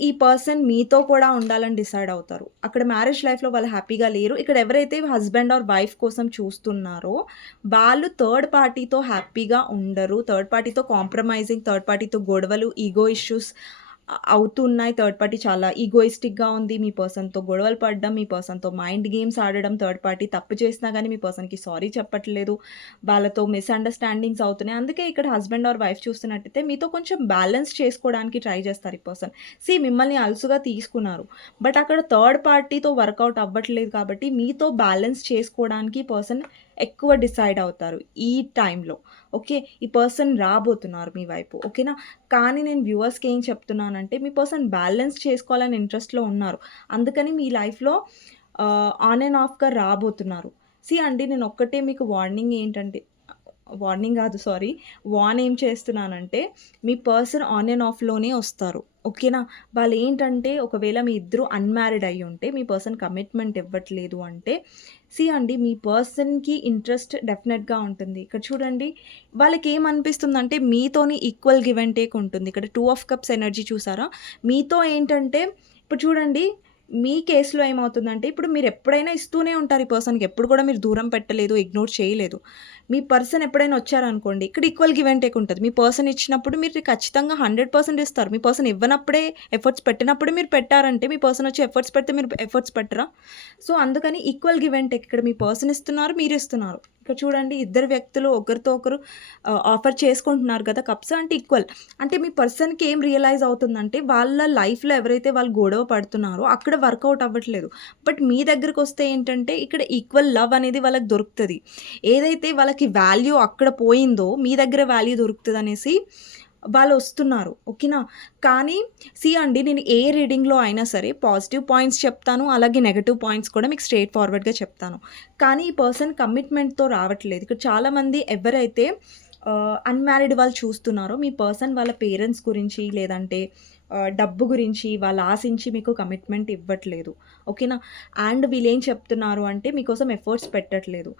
ఈ పర్సన్ మీతో కూడా ఉండాలని డిసైడ్ అవుతారు. అక్కడ మ్యారేజ్ లైఫ్‌లో వాళ్ళు హ్యాపీగా లేరు. ఇక్కడ ఎవరైతే హస్బెండ్ ఆర్ వైఫ్ కోసం చూస్తున్నారో వాళ్ళు థర్డ్ పార్టీతో హ్యాపీగా ఉండరు. థర్డ్ పార్టీతో కాంప్రమైజింగ్, థర్డ్ పార్టీతో గొడవలు, ఈగో ఇష్యూస్ అవుతున్నాయి. థర్డ్ పార్టీ చాలా ఈగోయిస్టిక్‌గా ఉంది. మీ పర్సన్‌తో గొడవలు పడడం, మీ పర్సన్‌తో మైండ్ గేమ్స్ ఆడడం, థర్డ్ పార్టీ తప్పు చేసినా గానీ మీ పర్సన్‌కి సారీ చెప్పట్లేదు. వాళ్ళతో మిస్‌అండర్‌స్టాండింగ్స్ అవుతున్నాయి. అందుకే ఇక్కడ హస్బెండ్ ఆర్ వైఫ్ చూస్తున్నట్టయితే మీతో కొంచెం బ్యాలెన్స్ చేసుకోవడానికి ట్రై చేస్తారు ఈ పర్సన్. మిమ్మల్ని అలుసుగా తీసుకున్నారు. బట్ అక్కడ థర్డ్ పార్టీతో వర్కౌట్ అవ్వట్లేదు కాబట్టి మీతో బ్యాలెన్స్ చేసుకోవడానికి పర్సన్ ఎక్కువ డిసైడ్ అవుతారు ఈ టైంలో. ఓకే. ఈ పర్సన్ రాబోతున్నారు మీ వైపు. ఓకేనా? కానీ నేను వ్యూవర్స్‌కి ఏం చెప్తున్నానంటే మీ పర్సన్ బ్యాలెన్స్ చేసుకోవాలని ఇంట్రెస్ట్‌లో ఉన్నారు. అందుకని మీ లైఫ్‌లో ఆన్ అండ్ ఆఫ్‌గా రాబోతున్నారు. అండి నేను ఒక్కటే మీకు వార్నింగ్ ఏంటంటే వార్నింగ్ గాదు సారీ. వార్న్ ఏం చేస్తున్నానంటే మీ పర్సన్ ఆన్ అండ్ ఆఫ్‌లోనే వస్తారు. ఓకేనా? వాళ్ళేంటంటే ఒకవేళ మీ ఇద్దరు అన్‌మ్యారీడ్ అయ్యుంటే మీ పర్సన్ కమిట్మెంట్ ఇవ్వట్లేదు అంటే అండి మీ పర్సన్‌కి ఇంట్రెస్ట్ డెఫినెట్‌గా ఉంటుంది. ఇక్కడ చూడండి వాళ్ళకేమనిపిస్తుందంటే మీతోని ఈక్వల్ గివ్ అండ్ టేక్ ఉంటుంది. ఇక్కడ 2 ఆఫ్ కప్స్ ఎనర్జీ చూసారా? మీతో ఏంటంటే ఇప్పుడు చూడండి మీ కేస్‌లో ఏమవుతుందంటే ఇప్పుడు మీరెప్పుడైనా ఇస్తూనే ఉంటారు ఈ పర్సన్‌కి. ఎప్పుడు కూడా మీరు దూరం పెట్టలేదు, ఇగ్నోర్ చేయలేదు. మీ పర్సన్ ఎప్పుడైనా వచ్చారనుకోండి, ఇక్కడ ఈక్వల్ గివ్ అండ్ టేక్ ఉంటది. మీ పర్సన్ ఇచ్చినప్పుడు మీరు ఖచ్చితంగా 100% ఇస్తారు. మీ పర్సన్ ఇవ్వనప్పుడే ఎఫర్ట్స్ పెట్టినప్పుడే మీరు పెట్టారంటే, మీ పర్సన్ వచ్చి ఎఫర్ట్స్ పెడితే మీరు ఎఫర్ట్స్ పెట్టరా? అందుకని ఈక్వల్ గివ్ అండ్ టేక్. ఇక్కడ మీ పర్సన్ ఇస్తున్నారు, మీరు ఇస్తున్నారు. ఇక్కడ చూడండి ఇద్దరు వ్యక్తులు ఒకరితో ఒకరు ఆఫర్ చేసుకుంటున్నారు కదా కప్స్ అంటే ఈక్వల్. అంటే మీ పర్సన్‌కి ఏం రియలైజ్ అవుతుందంటే వాళ్ళ లైఫ్‌లో ఎవరైతే వాళ్ళు గొడవ పడుతున్నారో అక్కడ వర్కౌట్ అవ్వట్లేదు. బట్ మీ దగ్గరకొస్తే ఏంటంటే ఇక్కడ ఈక్వల్ లవ్ అనేది వాళ్ళకి దొరుకుతది. ఏదైతే వాళ్ళకి వాల్యూ అక్కడ పోయిందో మీ దగ్గర వాల్యూ దొరుకుతదనేసి వాళ్ళొస్తున్నారు. ఓకేనా? కానీ అండి నేను ఏ రీడింగ్‌లో అయినా సరే పాజిటివ్ పాయింట్స్ చెప్తాను. అలాగే నెగెటివ్ పాయింట్స్ కూడా మీకు స్ట్రెయిట్ ఫార్వర్డ్‌గా చెప్తాను. కానీ ఈ పర్సన్ కమిట్మెంట్‌తో రావట్లేదు. ఇక్కడ చాలామంది ఎవరైతే అన్‌మ్యారీడ్ వాళ్ళు చూస్తున్నారో మీ పర్సన్ వాళ్ళ పేరెంట్స్ గురించి లేదంటే డబ్బు గురించి వాళ్ళు ఆశించి మీకు కమిట్మెంట్ ఇవ్వట్లేదు. ఓకేనా? అండ్ వీళ్ళేం చెప్తున్నారు అంటే మీకోసం ఎఫర్ట్స్ పెట్టట్లేదు.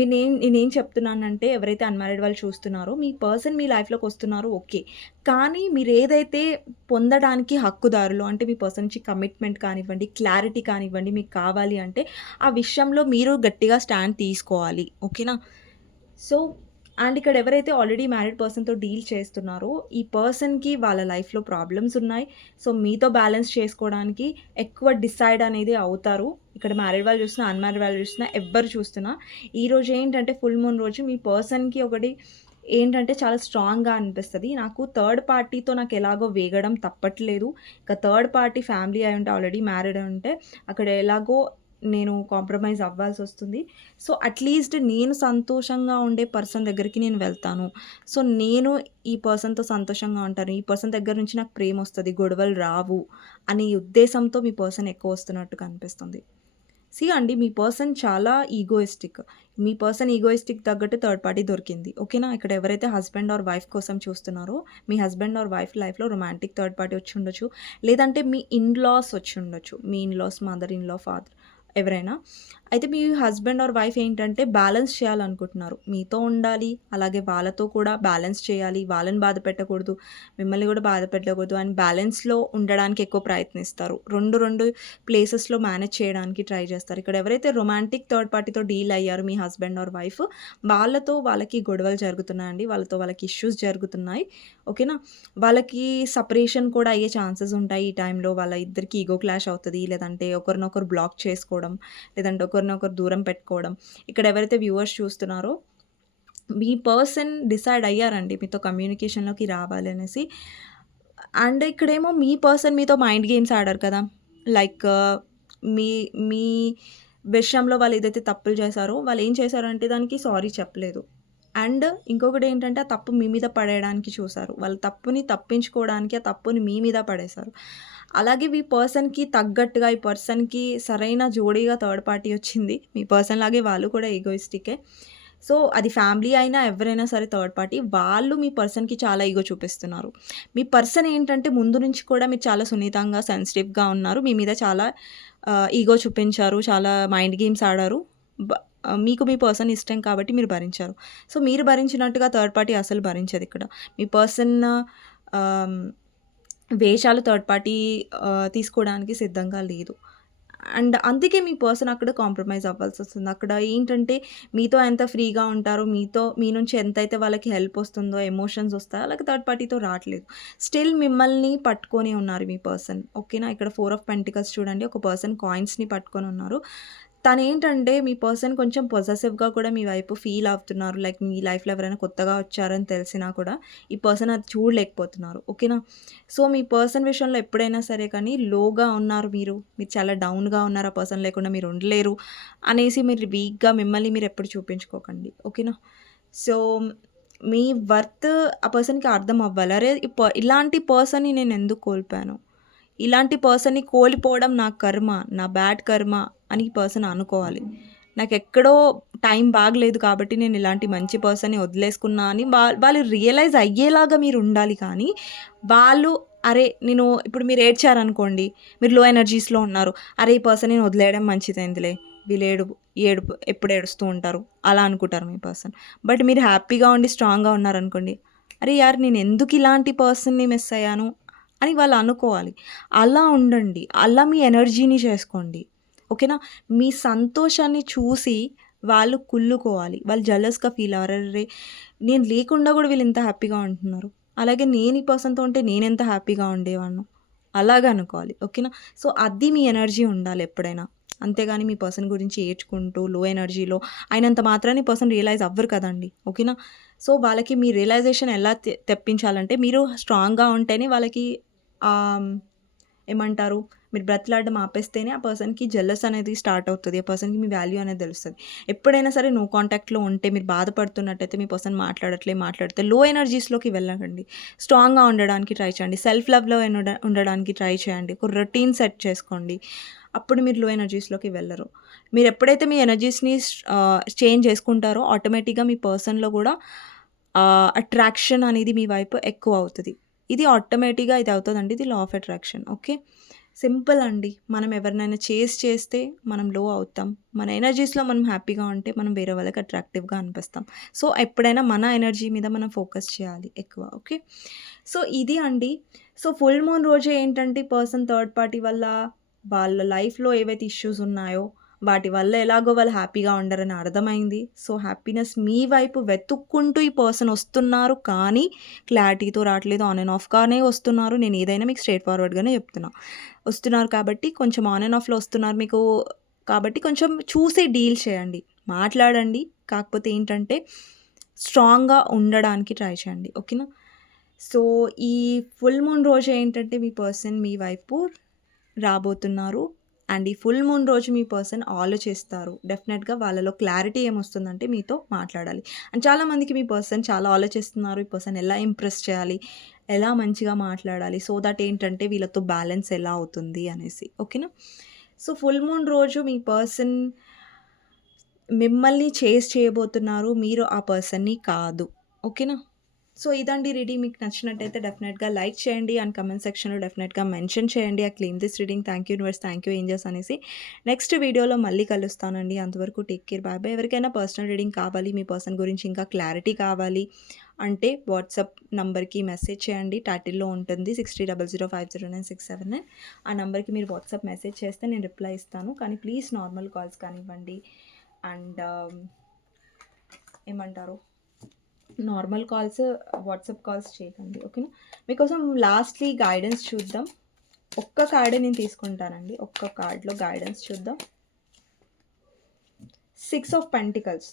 నేనేం చెప్తున్నానంటే ఎవరైతే అన్‌మ్యారీడ్ వాళ్ళు చూస్తున్నారో మీ పర్సన్ మీ లైఫ్‌లోకి వస్తున్నారు ఓకే. కానీ మీరేదైతే పొందడానికి హక్కుదారులో అంటే మీ పర్సన్ నుంచి కమిట్మెంట్ కానివ్వండి, క్లారిటీ కానివ్వండి మీకు కావాలి అంటే ఆ విషయంలో మీరు గట్టిగా స్టాండ్ తీసుకోవాలి. ఓకేనా? సో అండ్ ఇక్కడ ఎవరైతే ఆల్రెడీ మ్యారీడ్ పర్సన్‌తో డీల్ చేస్తున్నారో, ఈ పర్సన్‌కి వాళ్ళ లైఫ్‌లో ప్రాబ్లమ్స్ ఉన్నాయి. సో, మీతో బ్యాలెన్స్ చేసుకోవడానికి ఎక్కువ డిసైడ్ అనేది అవుతారు. ఇక్కడ మ్యారీడ్ వాళ్ళు చూస్తున్నా, అన్‌మ్యారీడ్ వాళ్ళు చూస్తున్నా, ఎవ్వరు చూస్తున్నా. ఈరోజు ఏంటంటే ఫుల్ మూన్ రోజు మీ పర్సన్‌కి ఒకటి ఏంటంటే చాలా స్ట్రాంగ్‌గా అనిపిస్తది. నాకు థర్డ్ పార్టీతో నాకెలాగో వేగడం తప్పట్లేదు. ఇక థర్డ్ పార్టీ ఫ్యామిలీ అయ్యుంటే ఆల్రెడీ మ్యారీడ్ అయ్యుంటే అక్కడ ఎలాగో నేను కాంప్రమైజ్ అవ్వాల్సొస్తుంది. సో, అట్‌లీస్ట్ నేను సంతోషంగా ఉండే పర్సన్ దగ్గరికి నేను వెళ్తాను. సో, నేను ఈ పర్సన్‌తో సంతోషంగా ఉంటాను. ఈ పర్సన్ దగ్గర నుంచి నాకు ప్రేమొస్తది. గొడవలు రావు అనే ఉద్దేశంతో మీ పర్సన్ ఎక్కువ వస్తున్నట్టుగా అనిపిస్తుంది. అండి మీ పర్సన్ చాలా ఈగోయిస్టిక్. మీ పర్సన్ ఈగోయిస్టిక్ తగ్గట్టు థర్డ్ పార్టీ దొరికింది. ఓకేనా? ఇక్కడ ఎవరైతే హస్బెండ్ ఆర్ వైఫ్ కోసం చూస్తున్నారో, మీ హస్బెండ్ ఆర్ వైఫ్ లైఫ్‌లో రొమాంటిక్ థర్డ్ పార్టీ వచ్చుండొచ్చు. లేదంటే మీ ఇన్‌లాస్ వచ్చుండొచ్చు. మీ ఇన్‌లాస్, మదర్ ఇన్‌లా, ఫాదర్ ఎవరైనా. అయితే మీ హస్బెండ్ ఆర్ వైఫ్ ఏంటంటే బ్యాలెన్స్ చేయాలనుకుంటున్నారు. మీతో ఉండాలి, అలాగే వాళ్ళతో కూడా బ్యాలెన్స్ చేయాలి. వాళ్ళని బాధ పెట్టకూడదు, మిమ్మల్ని కూడా బాధ పెట్టకూడదు అండ్ బ్యాలెన్స్‌లో ఉండడానికి ఎక్కువ ప్రయత్నిస్తారు. 2 ప్లేసెస్‌లో మేనేజ్ చేయడానికి ట్రై చేస్తారు. ఇక్కడ ఎవరైతే రొమాంటిక్ థర్డ్ పార్టీతో డీల్ అయ్యారో మీ హస్బెండ్ ఆర్ వైఫ్, వాళ్ళకి గొడవలు జరుగుతున్నాయండి. వాళ్ళకి ఇష్యూస్ జరుగుతున్నాయి. ఓకేనా? వాళ్ళకి సెపరేషన్ కూడా అయ్యే ఛాన్సెస్ ఉంటాయి ఈ టైంలో. వాళ్ళ ఇద్దరికి ఈగో క్లాష్ అవుతది. లేదంటే ఒకరినొకరు బ్లాక్ చేసుకోవడం, లేదంటే ఒకరినొకరు దూరం పెట్టుకోవడం. ఇక్కడ ఎవరైతే వ్యూవర్స్ చూస్తున్నారో మీ పర్సన్ డిసైడ్ అయ్యారండి మీతో కమ్యూనికేషన్‌లోకి రావాలి అనేసి. అండ్ ఇక్కడేమో మీ పర్సన్ మీతో మైండ్ గేమ్స్ ఆడారు కదా! లైక్ మీ మీ విషయంలో వాళ్ళు ఏదైతే తప్పులు చేశారో వాళ్ళేం చేశారంటే దానికి సారీ చెప్పలేదు. అండ్ ఇంకొకటేంటంటే ఆ తప్పు మీ మీద పడేయడానికి చూసారు. వాళ్ళ తప్పుని తప్పించుకోవడానికి ఆ తప్పుని మీ మీద పడేశారు. అలాగే మీ పర్సన్‌కి తగ్గట్టుగా ఈ పర్సన్‌కి సరైన జోడీగా థర్డ్ పార్టీ వచ్చింది. మీ పర్సన్ లాగే వాళ్ళు కూడా ఈగోయిస్టికే. సో, అది ఫ్యామిలీ అయినా ఎవరైనా సరే థర్డ్ పార్టీ. వాళ్ళు మీ పర్సన్‌కి చాలా ఈగో చూపిస్తున్నారు. మీ పర్సన్ ఏంటంటే ముందు నుంచి కూడా మీరు చాలా సున్నితంగా, సెన్సిటివ్‌గా ఉన్నారు. మీ మీద చాలా ఈగో చూపించారు. చాలా మైండ్ గేమ్స్ ఆడారు. బ మీకు మీ పర్సన్ ఇష్టం కాబట్టి మీరు భరించారు. సో, మీరు భరించినట్టుగా థర్డ్ పార్టీ అసలు భరించదిక్కడ. మీ పర్సన్ ఆహ్, వేషాలు థర్డ్ పార్టీ తీసుకోవడానికి సిద్ధంగా లేదు. అండ్ అందుకే మీ పర్సన్ అక్కడ కాంప్రమైజ్ అవ్వాల్సొస్తుంది. అక్కడ ఏంటంటే మీతో ఎంత ఫ్రీగా ఉంటారో, మీ నుంచి ఎంతైతే వాళ్ళకి హెల్ప్ ఒస్తుందో, ఎమోషన్స్ ఒస్తాయో అలాగే థర్డ్ పార్టీతో రాట్లేదు. స్టిల్ మిమ్మల్ని పట్టుకొని ఉన్నారు మీ పర్సన్. ఓకేనా? ఇక్కడ 4 ఆఫ్ పెంటికల్స్ చూడండి. ఒక పర్సన్ కాయిన్స్‌ని పట్టుకొని ఉన్నారు. తనేంటంటే మీ పర్సన్ కొంచెం పొసెసివ్‌గా కూడా మీ వైపు ఫీల్ అవుతున్నారు. లైక్ మీ లైఫ్‌లో ఎవరైనా కొత్తగా వచ్చారని తెలిసినా కూడా ఈ పర్సన్ అది చూడలేకపోతున్నారు. ఓకేనా? సో, మీ పర్సన్ విషయంలో ఎప్పుడైనా సరే కానీ లోగా ఉన్నారు మీరు. మీరు చాలా డౌన్‌గా ఉన్నారు. ఆ పర్సన్ లేకుండా మీరు ఉండలేరు అనేసి మీరు వీక్‌గా మిమ్మల్ని మీరు ఎప్పుడు చూపించుకోకండి. ఓకేనా? సో, మీ వర్త్ ఆ పర్సన్‌కి అర్థం అవ్వాలి. అరే! ఇలాంటి పర్సన్‌ని నేనెందుకు కోల్పోయాను? ఇలాంటి పర్సన్‌ని కోల్పోవడం నా కర్మ, నా బ్యాడ్ కర్మ అని ఈ పర్సన్ అనుకోవాలి. నాకెక్కడో టైం బాగలేదు కాబట్టి నేను ఇలాంటి మంచి పర్సన్‌ని వదిలేసుకున్నా అని వాళ్ళు రియలైజ్ అయ్యేలాగా మీరుండాలి కానీ, వాళ్ళు అరే! ఇప్పుడు మీరు ఏడ్చారనుకోండి, మీరు లో ఎనర్జీస్‌లో ఉన్నారు. అరే! ఈ పర్సన్‌ని వదిలేయడం మంచిదైందిలే. వీళ్ళు ఏడుపు ఎప్పుడు ఏడుస్తూ ఉంటారు. అలా అనుకుంటారు మీ పర్సన్. బట్ మీరు హ్యాపీగా ఉండి స్ట్రాంగ్‌గా ఉన్నారనుకోండి, అరే యార్! నేనెందుకు ఇలాంటి పర్సన్‌ని మిస్ అయ్యాను అని వాళ్ళు అనుకోవాలి. అలా ఉండండి. అలా మీ ఎనర్జీని చేసుకోండి. ఓకేనా? మీ సంతోషాన్ని చూసి వాళ్ళు కుళ్ళుకోవాలి. వాళ్ళు జెలస్‌గా ఫీల్ అవ్వాలి. అరెరే! నేను లేకుండా గూడా వీళ్ళింత హ్యాపీగా ఉంటున్నారు. అలాగే నేను ఈ పర్సన్‌తో ఉంటే నేనెంత హ్యాపీగా ఉండేవాడినో. అలాగా అనుకోవాలి. ఓకేనా? సో, అది మీ ఎనర్జీ ఉండాలి ఎప్పుడైనా. అంతేగాని మీ పర్సన్ గురించి ఏడ్చుకుంటూ లో ఎనర్జీలో అయినంత మాత్రాన ఈ పర్సన్ రియలైజ్ అవ్వరు కదండీ. ఓకేనా? సో, వాళ్ళకి మీ రియలైజేషన్ ఎలా తెప్పించాలంటే మీరు స్ట్రాంగ్‌గా ఉంటేనే వాళ్ళకి ఆహ్, ఏమంటారు? మీరు బ్రతిలాడడం ఆపేస్తేనే ఆ పర్సన్‌కి జెలస్ అనేది స్టార్ట్ అవుతది. ఆ పర్సన్‌కి మీ వాల్యూ అనేది తెలుస్తది. ఎప్పుడైనా సరే నో కాంటాక్ట్‌లో ఉంటే మీరు బాధపడుతున్నట్టయితే మీ పర్సన్ మాట్లాడితే లో ఎనర్జీస్‌లోకి వెళ్ళకండి. స్ట్రాంగ్‌గా ఉండడానికి ట్రై చేయండి. సెల్ఫ్ లవ్‌లో ఉండడానికి ట్రై చేయండి. ఒక రొటీన్ సెట్ చేసుకోండి. అప్పుడు మీరు లో ఎనర్జీస్‌లోకి వెళ్ళరు. మీరెప్పుడైతే మీ ఎనర్జీస్‌ని చేంజ్ చేసుకుంటారో ఆటోమేటిక్‌గా మీ పర్సన్‌లో గూడా అట్రాక్షన్ అనేది మీ వైపు ఎక్కువ అవుతది. ఇది ఆటోమేటిక్‌గా ఇది అవుతదండి. ఇది law of attraction. Okay. Simple అండి. మనం ఎవరినైనా చేస్తే మనం లో అవుతాం. మన ఎనర్జీస్‌లో మనం హ్యాపీగా ఉంటే మనం వేరే వాళ్ళకి అట్రాక్టివ్‌గా అనిపిస్తాం. సో, ఎప్పుడైనా మన ఎనర్జీ మీద మనం ఫోకస్ చేయాలి ఎక్కువ. ఓకే. సో, ఇది అండి. సో, ఫుల్ మూన్ రోజే ఏంటంటే పర్సన్ థర్డ్ పార్టీ వల్ల వాళ్ళ లైఫ్‌లో ఏవైతే ఇష్యూస్ ఉన్నాయో వాటి వల్ల ఎలాగో వాళ్ళు హ్యాపీగా ఉండరని అర్థమైంది. సో, హ్యాపీనెస్ మీ వైపు వెతుక్కుంటూ ఈ పర్సన్ వస్తున్నారు. కానీ క్లారిటీతో రావట్లేదు. ఆన్ అండ్ ఆఫ్‌గానే వస్తున్నారు. నేను ఏదైనా మీకు స్ట్రెయిట్ ఫార్వర్డ్‌గానే చెప్తున్నా. వస్తున్నారు కాబట్టి కొంచెం ఆన్ అండ్ ఆఫ్‌లో వస్తున్నారు మీకు. కాబట్టి కొంచెం చూసి డీల్ చేయండి. మాట్లాడండి. కాకపోతే ఏంటంటే స్ట్రాంగ్‌గా ఉండడానికి ట్రై చేయండి. ఓకేనా? సో, ఈ ఫుల్ మూన్ రోజు ఏంటంటే మీ పర్సన్ మీ వైపు రాబోతున్నారు. అండ్ ఈ ఫుల్ మూన్ రోజు మీ పర్సన్ ఆలోచిస్తారు. డెఫినెట్‌గా వాళ్ళలో క్లారిటీ ఏమొస్తుందంటే మీతో మాట్లాడాలి. అండ్ చాలామందికి మీ పర్సన్ చాలా ఆలోచిస్తున్నారు. ఈ పర్సన్ ఎలా ఇంప్రెస్ చేయాలి? ఎలా మంచిగా మాట్లాడాలి? సో దట్ ఏంటంటే వీళ్ళతో బ్యాలెన్స్ ఎలా అవుతుంది అనేసి. ఓకేనా? సో, ఫుల్ మూన్ రోజు మీ పర్సన్ మిమ్మల్ని చేజ్ చేయబోతున్నారు. మీరు ఆ పర్సన్‌ని కాదు. ఓకేనా? సో, ఇదండి రీడింగ్. మీకు నచ్చినట్టయితే డెఫినెట్‌గా లైక్ చేయండి. అండ్ కామెంట్ సెక్షన్‌లో డెఫినెట్‌గా మెన్షన్ చేయండి. I claim this reading. Thank you universe, thank you angels అనేసి. నెక్స్ట్ వీడియోలో మళ్ళీ కలుస్తానండి. అంతవరకు టేక్ కేర్. Bye bye. ఎవరికైనా పర్సనల్ రీడింగ్ కావాలి, మీ పర్సన్ గురించి ఇంకా క్లారిటీ కావాలి అంటే వాట్సాప్ నంబర్‌కి మెసేజ్ చేయండి. టైటిల్‌లో ఉంటుంది 6000509679. ఆ నంబర్‌కి మీరు వాట్సాప్ మెసేజ్ చేస్తే నేను రిప్లై ఇస్తాను. కానీ ప్లీజ్ నార్మల్ కాల్స్ కానివ్వండి అండ్ ఏమంటారు, నార్మల్ కాల్స్, వాట్సాప్ కాల్స్ చేయకండి. ఓకేనా? మీకోసం లాస్ట్‌లీ గైడెన్స్ చూద్దాం. ఒక్క కార్డే నేను తీసుకుంటానండి. ఒక్క కార్డ్‌లో గైడెన్స్ చూద్దాం. 6 ఆఫ్ పెంటికల్స్.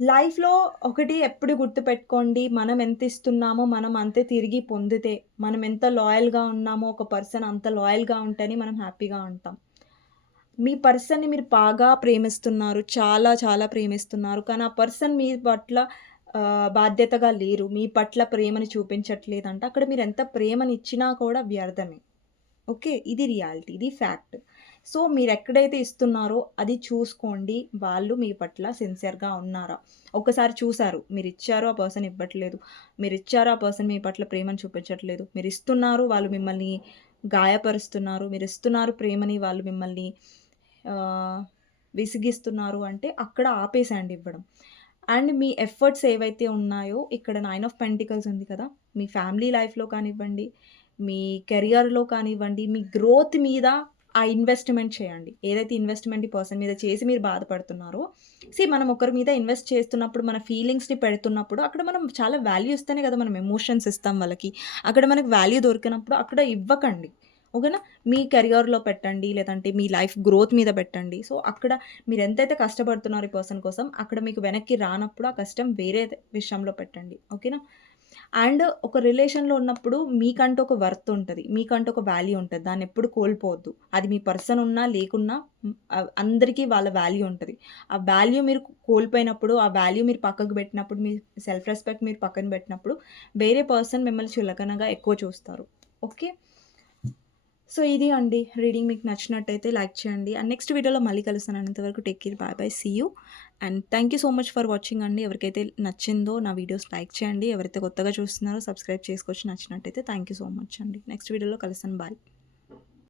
లైఫ్‌లో ఒకటి ఎప్పుడు గుర్తుపెట్టుకోండి. మనం ఎంత ఇస్తున్నామో మనం అంతే తిరిగి పొందితే, మనం ఎంత లాయల్‌గా ఉన్నామో ఒక పర్సన్ అంత లాయల్‌గా ఉంటేనే మనం హ్యాపీగా ఉంటాం. మీ పర్సన్‌ని మీరు బాగా ప్రేమిస్తున్నారు. చాలా చాలా ప్రేమిస్తున్నారు. కానీ ఆ పర్సన్ మీ పట్ల బాధ్యతగా లేరు. మీ పట్ల ప్రేమని చూపించట్లేదంటే అక్కడ మీరెంత ప్రేమనిచ్చినా కూడా వ్యర్థమే. ఓకే. ఇది రియాలిటీ. ఇది ఫ్యాక్ట్. సో, మీరెక్కడైతే ఇస్తున్నారో అది చూసుకోండి. వాళ్ళు మీ పట్ల సిన్సియర్‌గా ఉన్నారా? ఒక్కసారి చూసారు. మీరిచ్చారు, ఆ పర్సన్ ఇవ్వట్లేదు. మీరిచ్చారు, ఆ పర్సన్ మీ పట్ల ప్రేమను చూపించట్లేదు. మీరిస్తున్నారు, వాళ్ళు మిమ్మల్ని గాయపరుస్తున్నారు. మీరిస్తున్నారు ప్రేమని, వాళ్ళు మిమ్మల్ని ఆహ్, విసిగిస్తున్నారు అంటే అక్కడ ఆపేసేయండి ఇవ్వడం. అండ్ మీ ఎఫర్ట్స్ ఏవైతే ఉన్నాయో ఇక్కడ 9 ఆఫ్ పెంటికల్స్ ఉంది కదా! మీ ఫ్యామిలీ లైఫ్‌లో కానివ్వండి, మీ కెరియర్‌లో కానివ్వండి, మీ గ్రోత్ మీద ఆ ఇన్వెస్ట్‌మెంట్ చేయండి. ఏదైతే ఇన్వెస్ట్‌మెంట్ ఈ పర్సన్ మీద చేసి మీరు బాధపడుతున్నారో, మనం ఒకరి మీద ఇన్వెస్ట్ చేస్తున్నప్పుడు, మన ఫీలింగ్స్‌ని పెడుతున్నప్పుడు, అక్కడ మనం చాలా వాల్యూ ఇస్తేనే కదా మనం ఎమోషన్స్ ఇస్తాం వాళ్ళకి. అక్కడ మనకు వాల్యూ దొరికినప్పుడు అక్కడ ఇవ్వకండి. ఓకేనా? మీ కెరియర్‌లో పెట్టండి. లేదంటే మీ లైఫ్ గ్రోత్ మీద పెట్టండి. సో, అక్కడ మీరెంతైతే కష్టపడుతున్నారో ఈ పర్సన్ కోసం, అక్కడ మీకు వెనక్కి రానప్పుడు ఆ కష్టం వేరే విషయంలో పెట్టండి. ఓకేనా? అండ్ ఒక రిలేషన్‌లో ఉన్నప్పుడు మీకంటూ ఒక వర్త్ ఉంటది. మీకంటూ ఒక వాల్యూ ఉంటది. దాన్నెప్పుడు కోల్పోవద్దు. అది మీ పర్సన్ ఉన్నా, లేకున్నా అందరికీ వాళ్ళ వాల్యూ ఉంటది. ఆ వాల్యూ మీరు కోల్పోయినప్పుడు, ఆ వాల్యూ మీరు పక్కకు పెట్టినప్పుడు, మీ సెల్ఫ్ రెస్పెక్ట్ మీరు పక్కన పెట్టినప్పుడు, వేరే పర్సన్ మిమ్మల్ని చులకనగా ఎక్కువ చూస్తారు. ఓకే. సో, ఇది అండి రీడింగ్. మీకు నచ్చినట్టయితే లైక్ చేయండి. అండ్ నెక్స్ట్ వీడియోలో మళ్ళీ కలుస్తాను. అంతవరకు take care. Bye bye. See you. And thank you so much for watching అండి. ఎవరికైతే నచ్చిందో నా వీడియోస్ లైక్ చేయండి. ఎవరైతే కొత్తగా చూస్తున్నారో సబ్స్క్రైబ్ చేసుకోవచ్చు నచ్చినట్టయితే. థ్యాంక్ యూ సో మచ్ అండి. నెక్స్ట్ వీడియోలో కలుస్తాను. బాయ్.